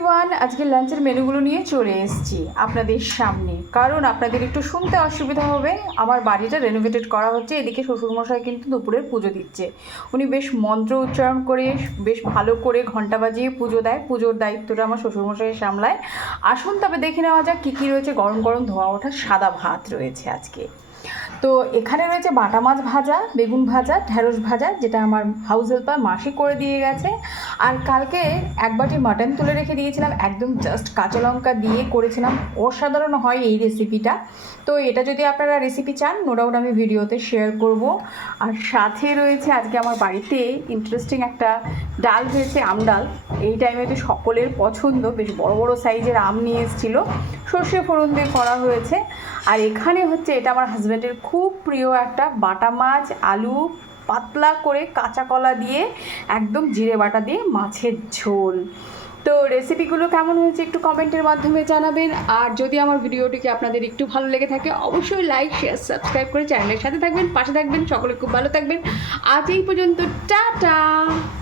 Everyone, আজকে লাঞ্চের মেনুগুলো নিয়ে চলে এসেছি আপনাদের সামনে, কারণ আপনাদের একটু শুনতে অসুবিধা হবে। আমার বাড়িটা রেনোভেটেড করা হচ্ছে, এদিকে শ্বশুরমশাই কিন্তু দুপুরের পুজো দিচ্ছে। উনি বেশ মন্ত্র উচ্চারণ করে বেশ ভালো করে ঘন্টা বাজিয়ে পুজো দেয়। পুজোর দায়িত্বটা আমার শ্বশুরমশাই সামলায়। আসুন তবে দেখে নেওয়া যাক কী কী রয়েছে। গরম গরম ধোয়া ওঠা সাদা ভাত রয়েছে আজকে। তো এখানে রয়েছে বাটা মাছ ভাজা, বেগুন ভাজা, ঢ্যাঁড়স ভাজা, যেটা আমার হাউস হেল্পার মাসি করে দিয়ে গেছে। আর কালকে এক বাটি মাটন তুলে রেখে দিয়েছিলাম, একদম জাস্ট কাঁচা লঙ্কা দিয়ে করেছিলাম। অসাধারণ হয় এই রেসিপিটা। তো এটা যদি আপনারা রেসিপি চান, নো ডাউট আমি ভিডিওতে শেয়ার করব। আর সাথে রয়েছে আজকে আমার বাড়িতে ইন্টারেস্টিং একটা ডাল হয়েছে, আম ডাল। এই টাইমে তো সকলের পছন্দ, বেশ বড় বড় সাইজের আম নিয়ে এসেছিলো, সর্ষে ফোড়ন দিয়ে করা হয়েছে। আর এখানে হচ্ছে এটা আমার হাজব্যান্ডের খুব প্রিয় একটা বাটা মাছ, আলু পাতলা করে কাঁচা কলা দিয়ে একদম জিরে বাটা দিয়ে মাছের ঝোল। তো রেসিপিগুলো কেমন হয়েছে একটু কমেন্টের মাধ্যমে জানাবেন। আর যদি আমার ভিডিওটিকে আপনাদের একটু ভালো লেগে থাকে, অবশ্যই লাইক শেয়ার সাবস্ক্রাইব করে চ্যানেলের সাথে থাকবেন, পাশে থাকবেন। সকলে খুব ভালো থাকবেন। আজ এই পর্যন্ত, টাটা।